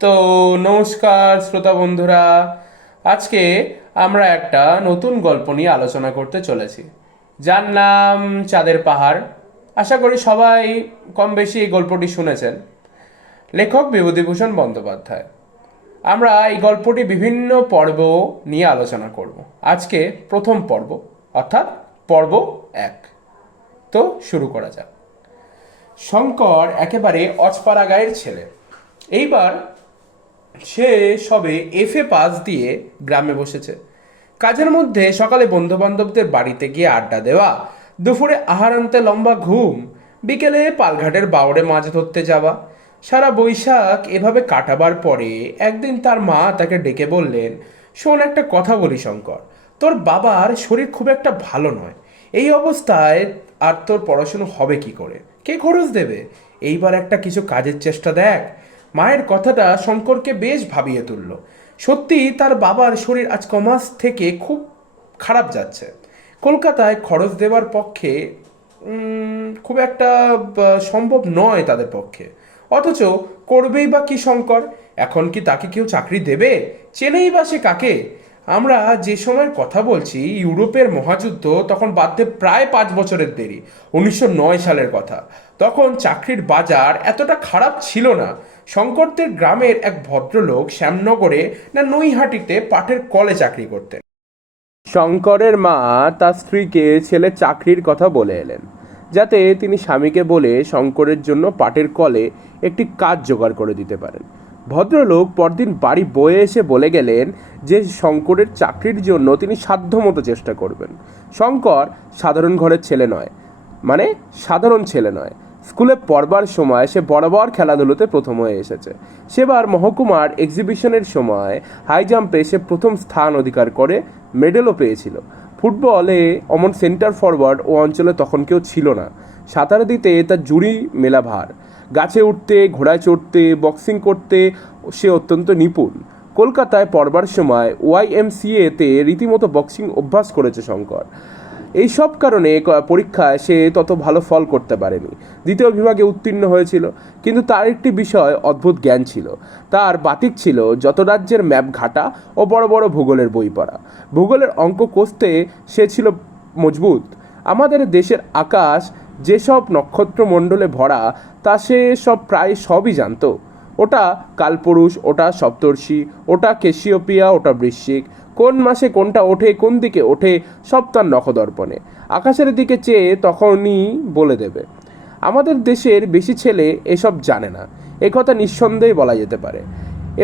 তো নমস্কার শ্রোতা বন্ধুরা। আজকে আমরা একটা নতুন গল্প নিয়ে আলোচনা করতে চলেছি, যার নাম চাঁদের পাহাড়। আশা করি সবাই কম বেশি এই গল্পটি শুনেছেন। লেখক বিভূতিভূষণ বন্দ্যোপাধ্যায়। আমরা এই গল্পটি বিভিন্ন পর্ব নিয়ে আলোচনা করব। আজকে প্রথম পর্ব, অর্থাৎ পর্ব 1। তো শুরু করা যাক। শঙ্কর একেবারে অজপাড়া গাঁয়ের ছেলে। এইবার সে সবে এফএ পাস দিয়ে গ্রামে বসেছে। কাজের মধ্যে সকালে বন্ধু বান্ধবদের বাড়িতে গিয়ে আড্ডা দেওয়া, দুপুরে আহার আনতে লম্বা ঘুম, বিকেলে পালঘাটের বাওড়ে মাছ ধরতে যাওয়া। সারা বৈশাখ এভাবে কাটাবার পরে একদিন তার মা তাকে ডেকে বললেন, শোন, একটা কথা বলি শঙ্কর, তোর বাবার শরীর খুব একটা ভালো নয়। এই অবস্থায় আর তোর পড়াশুনো হবে কি করে? কে খরচ দেবে? এইবার একটা কিছু কাজের চেষ্টা দেখ। মায়ের কথাটা শঙ্করকে বেশ ভাবিয়ে তুলল। সত্যি তার বাবার শরীর আজ কমাস থেকে খুব খারাপ যাচ্ছে। কলকাতায় খরচ দেওয়ার পক্ষে খুব একটা সম্ভব নয় তাদের পক্ষে। অথচ করবেই বা কি শঙ্কর? এখন কি তাকে কেউ চাকরি দেবে? চেনেই বা সে কাকে? আমরা যে সময়ের কথা বলছি, ইউরোপের মহাযুদ্ধ তখন বাদতে প্রায় 5 বছরের দেরি। 1909 সালের কথা। তখন চাকরির বাজার এতটা খারাপ ছিল না। শঙ্করদের গ্রামের এক ভদ্রলোক শ্যামনগরে না নৈহাটিতে পাটের কলে চাকরি করতেন। শঙ্করের মা তার স্ত্রীকে ছেলের চাকরির কথা বলে এলেন, যাতে তিনি স্বামীকে বলে শঙ্করের জন্য পাটের কলে একটি কাজ জোগাড় করে দিতে পারেন। ভদ্রলোক পরদিন বাড়ি বয়ে এসে বলে গেলেন যে শঙ্করের চাকরির জন্য তিনি সাধ্যমতো চেষ্টা করবেন। শঙ্কর সাধারণ ঘরের ছেলে নয়, মানে সাধারণ ছেলে নয়। স্কুলে পড়বার সময় সে বরাবর খেলাধুলোতে প্রথম হয়ে এসেছে। সেবার মহকুমার এক্সিবিশনের সময় হাই জাম্পে সে প্রথম স্থান অধিকার করে মেডেলও পেয়েছিল। ফুটবলে অমন সেন্টার ফরওয়ার্ড ও অঞ্চলে তখন কেউ ছিল না। সাঁতার দিতে তার জুড়ি মেলা ভার। গাছে উঠতে, ঘোড়ায় চড়তে, বক্সিং করতে সে অত্যন্ত নিপুণ। কলকাতায় পড়বার সময় ওয়াইএমসিএতে রীতিমতো বক্সিং অভ্যাস করেছে শঙ্কর। এই সব কারণে পরীক্ষায় সে তত ভালো ফল করতে পারেনি। দ্বিতীয় বিভাগে উত্তীর্ণ হয়েছিল, কিন্তু তার একটি বিষয় অদ্ভুত জ্ঞান ছিল। তার বাতিক ছিল যত রাজ্যের ম্যাপ ঘাটা ও বড় বড় ভূগোলের বই পড়া। ভূগোলের অঙ্ক কষতে সে ছিল মজবুত। আমাদের দেশের আকাশ যেসব নক্ষত্রমণ্ডলে ভরা, তা সে সব প্রায় সবই জানতো। ওটা কালপুরুষ, ওটা সপ্তর্ষি, ওটা ক্যাসিওপিয়া, ওটা বৃশ্চিক, কোন মাসে কোনটা ওঠে, কোন দিকে ওঠে, সব তার নখদর্পণে। আকাশের দিকে চেয়ে তখনই বলে দেবে। আমাদের দেশের বেশি ছেলে এসব জানে না, একথা নিঃসন্দেহে বলা যেতে পারে।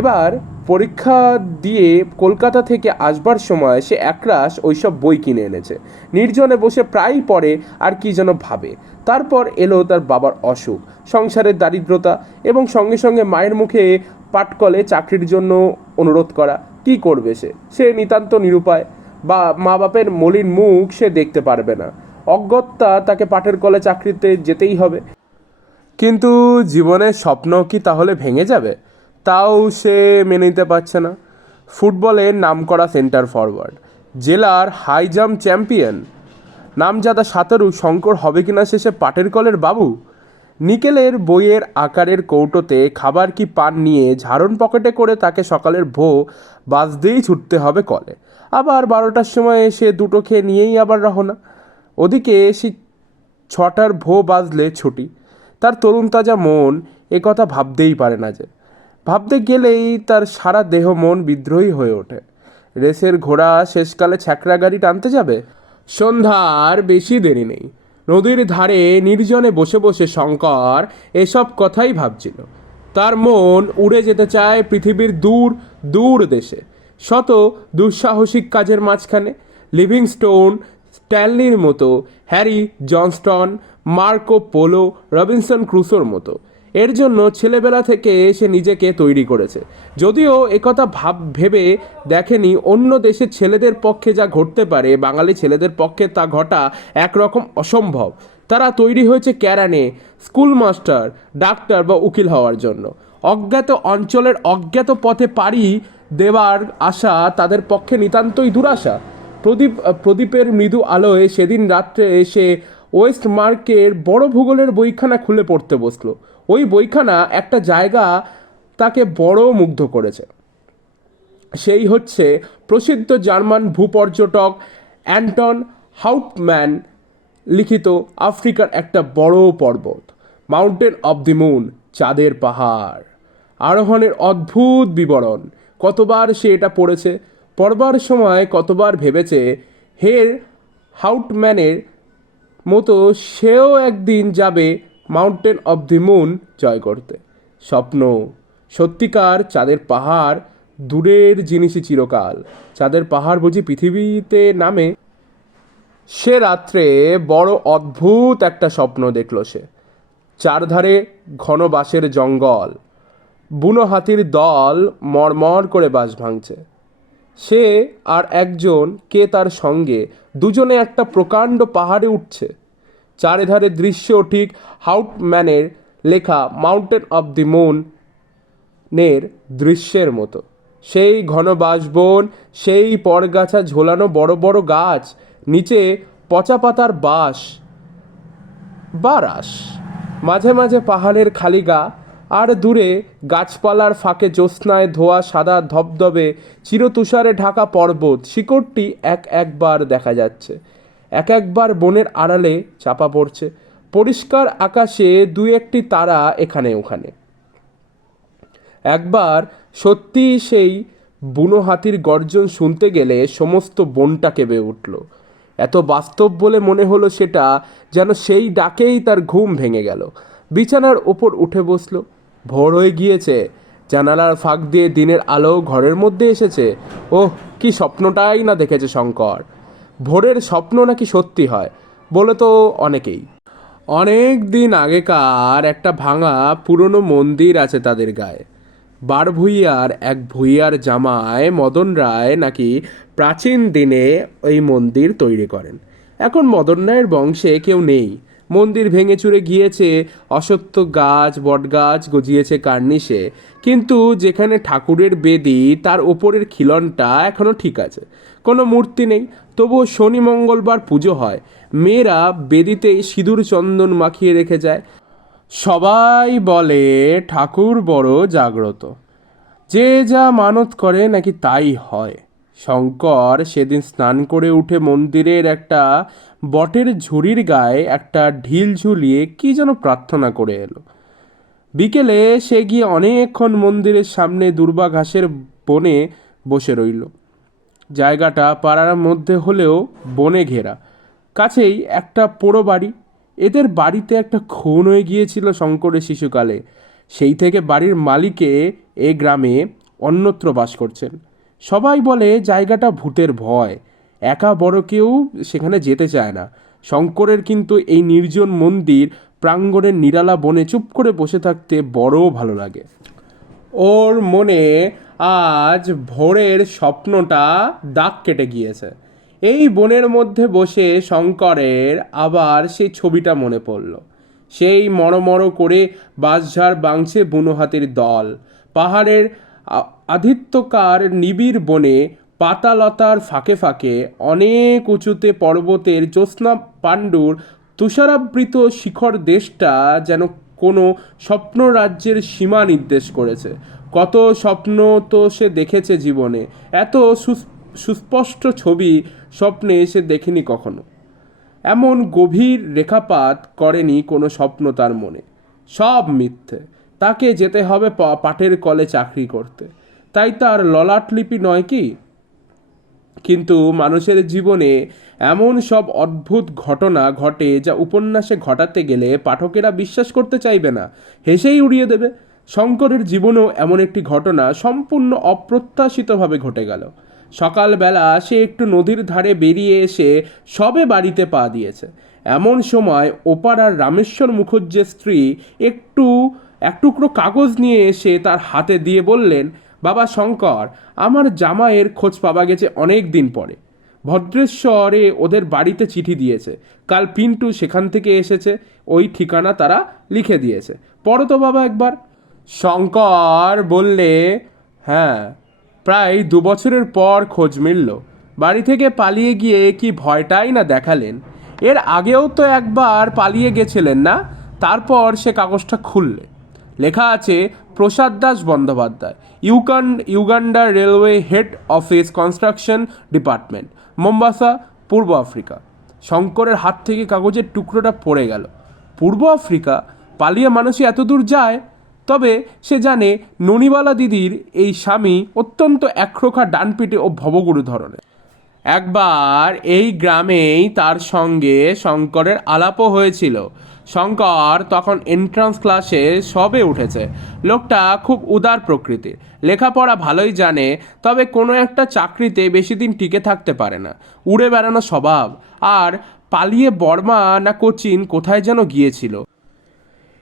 এবার পরীক্ষা দিয়ে কলকাতা থেকে আসবার সময় সে একরাশ ওইসব বই কিনে এনেছে। নির্জনে বসে প্রায়ই পড়ে আর কি যেন ভাবে। তারপর এলো তার বাবার অসুখ, সংসারের দারিদ্রতা এবং সঙ্গে সঙ্গে মায়ের মুখে পাটকলে চাকরির জন্য অনুরোধ করা। কি করবে সে? সে নিতান্ত নিরুপায়। বা মা বাপের মলিন মুখ সে দেখতে পারবে না। অগত্যা তাকে পাটের কলে চাকরিতে যেতেই হবে। কিন্তু জীবনের স্বপ্ন কি তাহলে ভেঙে যাবে? তাও সে মেনে নিতে পারছে না। ফুটবলের নামকরা সেন্টার ফরওয়ার্ড, জেলার হাই জাম্প চ্যাম্পিয়ন, নামজাদা সাঁতারু শঙ্কর হবে কিনা শেষে পাটের কলের বাবু? নিকেলের বইয়ের আকারের কৌটোতে খাবার কি পান নিয়ে ঝাড়ন পকেটে করে তাকে সকালের ভো বাজতেই ছুটতে হবে কলে। আবার 12টার সময় এসে দুটো খেয়ে নিয়েই আবার রওনা। ওদিকে সে 6টার ভো বাজলে ছুটি। তার তরুণ তাজা মন একথা ভাবতেই পারে না যে। ভাবতে গেলেই তার সারা দেহ মন বিদ্রোহী হয়ে ওঠে। রেসের ঘোড়া শেষকালে ছ্যাঁকড়া গাড়ি টানতে যাবে। সন্ধ্যার বেশি দেরি নেই। নদীর ধারে নির্জনে বসে বসে শঙ্কর এসব কথাই ভাবছিল। তার মন উড়ে যেতে চায় পৃথিবীর দূর দূর দেশে, শত দুঃসাহসিক কাজের মাঝখানে। লিভিংস্টোন, স্ট্যানলির মতো, Harry Johnston, Marco Polo, Robinson ক্রুসোর মতো। এর জন্য ছেলেবেলা থেকে সে নিজেকে তৈরি করেছে। যদিও একথা ভেবে দেখেনি অন্য দেশের ছেলেদের পক্ষে যা ঘটতে পারে, বাঙালি ছেলেদের পক্ষে তা ঘটা একরকম অসম্ভব। তারা তৈরি হয়েছে ক্যারানে, স্কুল মাস্টার, ডাক্তার বা উকিল হওয়ার জন্য। অজ্ঞাত অঞ্চলের অজ্ঞাত পথে পাড়ি দেওয়ার আশা তাদের পক্ষে নিতান্তই দুরাশা। প্রদীপের মৃদু আলোয় সেদিন রাত্রে এসে ওয়েস্ট মার্কের বড় ভূগোলের বইখানা খুলে পড়তে বসলো। ওই বইখানা একটা জায়গা তাকে বড় মুগ্ধ করেছে। সেই হচ্ছে প্রসিদ্ধ জার্মান ভূপর্যটক অ্যান্টন হাউপম্যান লিখিত আফ্রিকার একটা বড় পর্বত, মাউন্টেন অব দি মুন, চাঁদের পাহাড়। আরোহণের অদ্ভুত বিবরণ। কতবার সে এটা পড়েছে, পড়বার সময় কতবার ভেবেছে হের হাউটম্যানের মতো সেও একদিন যাবে মাউন্টেন অব দি মুন জয় করতে। স্বপ্ন, সত্যিকার চাঁদের পাহাড় দূরের জিনিসই চিরকাল। চাঁদের পাহাড় বুঝি পৃথিবীতে নামে? সে রাত্রে বড় অদ্ভুত একটা স্বপ্ন দেখল সে। চারধারে ঘন বাঁশের জঙ্গল, বুনো হাতির দল মড়মড় করে বাঁশ ভাঙছে। সে আর একজন কে তার সঙ্গে, দুজনে একটা প্রকাণ্ড পাহাড়ে উঠছে। চারিধারে দৃশ্য ঠিক হাউটম্যানের লেখা মাউন্টেন অব দি মুন নের দৃশ্যের মতো। সেই ঘন বাঁশবন, সেই পরগাছা ঝোলানো বড় বড় গাছ, নিচে পচা পাতার বাঁশ বারাস, মাঝে মাঝে পাহাড়ের খালি গা, আর দূরে গাছপালার ফাঁকে জ্যোৎস্নায় ধোয়া সাদা ধবধবে চিরতুষারে ঢাকা পর্বত শিকড়টি একবার দেখা যাচ্ছে, একবার বনের আড়ালে চাপা পড়ছে। পরিষ্কার আকাশে দু একটি তারা এখানে ওখানে। একবার সত্যি সেই বুনো হাতির গর্জন শুনতে গেলে সমস্ত বনটা কেঁপে উঠল। এত বাস্তব বলে মনে হলো সেটা, যেন সেই ডাকেই তার ঘুম ভেঙে গেল। বিছানার ওপর উঠে বসলো। ভোর হয়ে গিয়েছে, জানালার ফাঁক দিয়ে দিনের আলো ঘরের মধ্যে এসেছে। ওহ, কি স্বপ্নটাই না দেখেছে শঙ্কর! ভোরের স্বপ্ন নাকি সত্যি হয় বলে তো অনেকেই। অনেক দিন আগেকার একটা ভাঙা পুরনো মন্দির আছে তাদের গায়ে। বারভূইয়ার এক ভূইয়ার জামাই মদন রায় নাকি প্রাচীন দিনে ওই মন্দির তৈরি করেন। এখন মদন রায়ের বংশে কেউ নেই। মন্দির ভেঙে চুরে গিয়েছে, অশ্বত্থ গাছ বটগাছ গজিয়েছে কার্নিশে, কিন্তু যেখানে ঠাকুরের বেদি তার ওপরের খিলনটা এখনও ঠিক আছে। কোনো মূর্তি নেই, তবুও শনি মঙ্গলবার পুজো হয়। মেয়েরা বেদিতেই সিঁদুর চন্দন মাখিয়ে রেখে যায়। সবাই বলে ঠাকুর বড় জাগ্রত, যে যা মানত করে নাকি তাই হয়। শঙ্কর সেদিন স্নান করে উঠে মন্দিরের একটা বটের ঝুড়ির গায়ে একটা ঢিল ঝুলিয়ে কি যেন প্রার্থনা করে এলো। বিকেলে সে গিয়ে অনেকক্ষণ মন্দিরের সামনে দুর্বা ঘাসের বনে বসে রইল। জায়গাটা পাড়ার মধ্যে হলেও বনে ঘেরা। কাছেই একটা পোড়ো বাড়ি। এদের বাড়িতে একটা খুন হয়ে গিয়েছিল শঙ্করের শিশুকালে। সেই থেকে বাড়ির মালিকে এ গ্রামে অন্যত্র বাস করছেন। সবাই বলে জায়গাটা ভূতের ভয়, একা বড় কেউ সেখানে যেতে চায় না। শঙ্করের কিন্তু এই নির্জন মন্দির প্রাঙ্গণের নিরালা বনে চুপ করে বসে থাকতে বড় ভালো লাগে। ওর মনে আজ ভোরের স্বপ্নটা দাগ কেটে গিয়েছে। এই বনের মধ্যে বসে শঙ্করের আবার সেই ছবিটা মনে পড়ল। সেই মড়মড় করে বাঁশঝাড় বাংছে বুনো হাতির দল, পাহাড়ের আধিত্যকার নিবিড় বনে পাতালতার ফাঁকে ফাঁকে অনেক উঁচুতে পর্বতের জ্যোৎস্না পাণ্ডুর তুষারাবৃত শিখর দেশটা যেন কোনো স্বপ্ন রাজ্যের সীমা নির্দেশ করেছে। কত স্বপ্ন তো সে দেখেছে জীবনে, এত সুস্পষ্ট ছবি স্বপ্নে সে দেখেনি কখনো। এমন গভীর রেখাপাত করেনি কোনো স্বপ্ন তার মনে। সব মিথ্যে। তাকে যেতে হবে পাটের কলে চাকরি করতে, তাই তার ললাটলিপি নয় কি? কিন্তু মানুষের জীবনে এমন সব অদ্ভুত ঘটনা ঘটে যা উপন্যাসে ঘটাতে গেলে পাঠকেরা বিশ্বাস করতে চাইবে না, হেসেই উড়িয়ে দেবে। শঙ্করের জীবনেও এমন একটি ঘটনা সম্পূর্ণ অপ্রত্যাশিতভাবে ঘটে গেল। সকালবেলা সে একটু নদীর ধারে বেরিয়ে এসে সবে বাড়িতে পা দিয়েছে। এমন সময় ওপাড়ার রামেশ্বর মুখুজ্জের স্ত্রী এক টুকরো কাগজ নিয়ে এসে তার হাতে দিয়ে বললেন, বাবা শঙ্কর, আমার জামাইয়ের খোঁজ পাওয়া গেছে অনেক দিন পরে। ভদ্রেশ্বরে ওদের বাড়িতে চিঠি দিয়েছে। কাল পিন্টু সেখান থেকে এসেছে, ওই ঠিকানা তারা লিখে দিয়েছে। পড়ো তো বাবা একবার। শঙ্কর বললে, হ্যাঁ, প্রায় 2 বছরের পর খোঁজ মিলল। বাড়ি থেকে পালিয়ে গিয়ে কি ভয়টাই না দেখালেন। এর আগেও তো একবার পালিয়ে গেছিলেন না? তারপর সে কাগজটা খুললে। লেখা আছে, Prasad Das Bandyopadhyay, Uganda railway head office construction department, Mombasa, পূর্ব আফ্রিকা। শঙ্করের হাত থেকে কাগজের টুকরোটা পড়ে গেল। পূর্ব আফ্রিকা? পালিয়ে মানুষই এত দূর যায়? তবে সে জানে ননিবালা দিদির এই স্বামী অত্যন্ত একরোখা ডানপিটে ও ভবগুরু ধরনের। একবার এই গ্রামেই তার সঙ্গে শঙ্করের আলাপও হয়েছিল। শঙ্কর তখন এন্ট্রান্স ক্লাসে সবে উঠেছে। লোকটা খুব উদার প্রকৃতির, লেখাপড়া ভালোই জানে, তবে কোনো একটা চাকরিতে বেশি দিন টিকে থাকতে পারে না। উড়ে বেড়ানো স্বভাব, আর পালিয়ে বর্মা না কোচিন কোথায় যেন গিয়েছিল।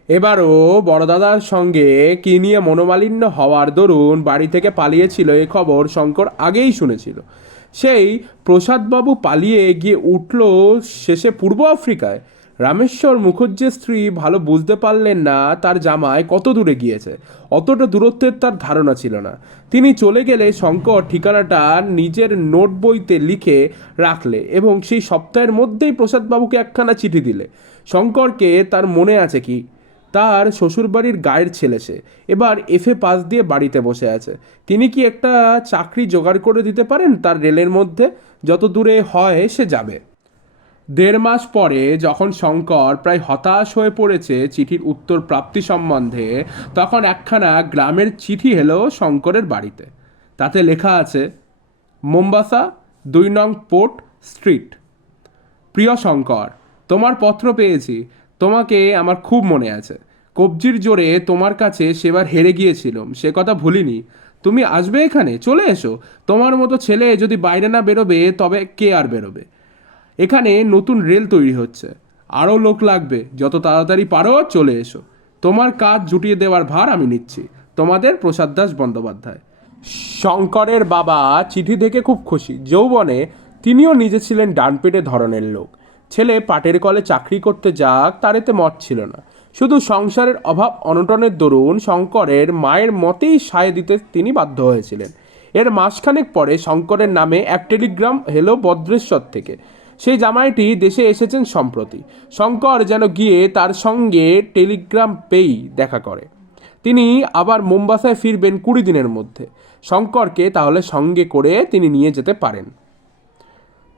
এবারও বড়দাদার সঙ্গে কি নিয়ে মনোমালিন্য হওয়ার দরুন বাড়ি থেকে পালিয়েছিল, এ খবর শঙ্কর আগেই শুনেছিল। সেই প্রসাদবাবু পালিয়ে গিয়ে উঠল শেষে পূর্ব আফ্রিকায়। রামেশ্বর মুখুজ্জের স্ত্রী ভালো বুঝতে পারলেন না তার জামাই কত দূরে গিয়েছে। অতটা দূরত্বের তার ধারণা ছিল না। তিনি চলে গেলে শঙ্কর ঠিকানাটা নিজের নোট বইতে লিখে রাখলে এবং সেই সপ্তাহের মধ্যেই প্রসাদবাবুকে একখানা চিঠি দিলে। শঙ্করকে তার মনে আছে কি, তার শ্বশুরবাড়ির গায়ের ছেলে সে, এবার এফএ পাস দিয়ে বাড়িতে বসে আছে। তিনি কি একটা চাকরি জোগাড় করে দিতে পারেন তার রেলের মধ্যে? যত দূরে হয় সে যাবে। 1.5 মাস পরে যখন শঙ্কর প্রায় হতাশ হয়ে পড়েছে চিঠির উত্তর প্রাপ্তি সম্বন্ধে, তখন একখানা গ্রামের চিঠি এলো শঙ্করের বাড়িতে। তাতে লেখা আছে, মোম্বাসা, 2 নং পোর্ট স্ট্রিট। প্রিয় শঙ্কর, তোমার পত্র পেয়েছি। তোমাকে আমার খুব মনে আছে। কবজির জোরে তোমার কাছে সেবার হেরে গিয়েছিলাম, সে কথা ভুলিনি। তুমি আসবে এখানে? চলে এসো। তোমার মতো ছেলে যদি বাইরে না বেরোবে তবে কে আর বেরোবে? এখানে নতুন রেল তৈরি হচ্ছে, আরও লোক লাগবে। যত তাড়াতাড়ি পারো চলে এসো। তোমার কাজ জুটিয়ে দেওয়ার ভার আমি নিচ্ছি। তোমাদের প্রসাদ দাস বন্দ্যোপাধ্যায়। শঙ্করের বাবা চিঠি দেখে খুব খুশি। যৌবনে তিনিও নিজে ছিলেন ডানপিটে ধরনের লোক। ছেলে পাটের কলে চাকরি করতে যাক তার এতে মত ছিল না। শুধু সংসারের অভাব অনটনের দরুন শঙ্করের মায়ের মতেই সায় দিতে তিনি বাধ্য হয়েছিলেন। এর মাসখানেক পরে শঙ্করের নামে এক টেলিগ্রাম এলো বদ্রেশ্বর থেকে। সেই জামাইটি দেশে এসেছেন সম্প্রতি। শঙ্কর যেন গিয়ে তার সঙ্গে টেলিগ্রাম পেয়েই দেখা করে। তিনি আবার মোম্বাসায় ফিরবেন 20 দিনের মধ্যে। শঙ্করকে তাহলে সঙ্গে করে তিনি নিয়ে যেতে পারেন।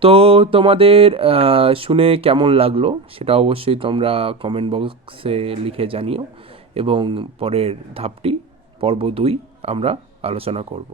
তো তোমাদের শুনে কেমন লাগলো সেটা অবশ্যই তোমরা কমেন্ট বক্সে লিখে জানিও, এবং পরের ধাপটি পর্ব 2 আমরা আলোচনা করব।